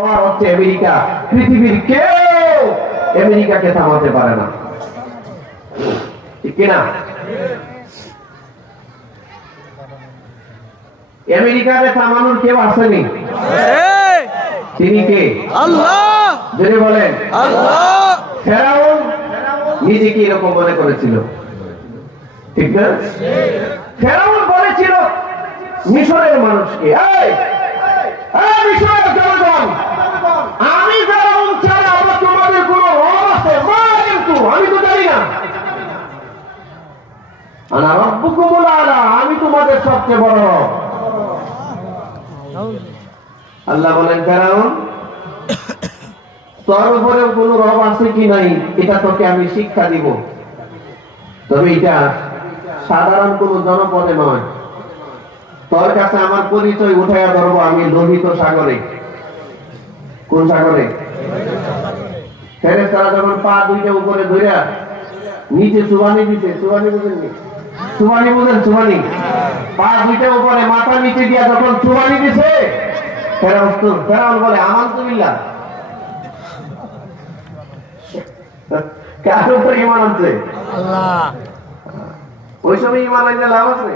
হচ্ছে আমেরিকা। পৃথিবীর কেউ আমেরিকাকে থামাতে পারে না, ঠিক কিনা? আমেরিকাকে থামানোর কেউ আসেনি। তিনি কে? আল্লাহ। যদি বলেন আল্লাহ। ফেরাউন নিজেকে এরকম মনে করেছিল, ঠিক না? ফেরাউন বলেছিল মিশরের মানুষকে, মিশরের জনগণ, আমি ফেরাউন ছাড়া আমার তোমাদের কোন রব আছে? কিন্তু আমি তো জানি না। আনা রাব্বুকুমুল আলা, আমি তোমাদের সবচেয়ে বড় রব। আল্লাহ বলেন, ফেরাউন তোর উপরে কোন রব আছে কি নাই এটা তোকে আমি শিক্ষা দিব, তবে এটা সাধারণ কোন জনপদে নয়। তোর কাছে আমার পরিচয় উঠাইয়া ধরবো আমি লোহিত সাগরে। কোন সাগরে? ফেরেশতারা যখন পা দুইটা উপরে ধইরা নিচে চুবানি দিতে, চুবানি বুঝেননি? চুবানি বুঝেন? চুবানি, পা দুইটা উপরে মাথা নিচে দিয়া যখন চুবানি দিছে, ফেরাউন বলে আলহামদুলিল্লাহ। কার উপর ঈমান আনছে? আল্লাহ। ওই সময় ঈমান আনলে লাভ আছে?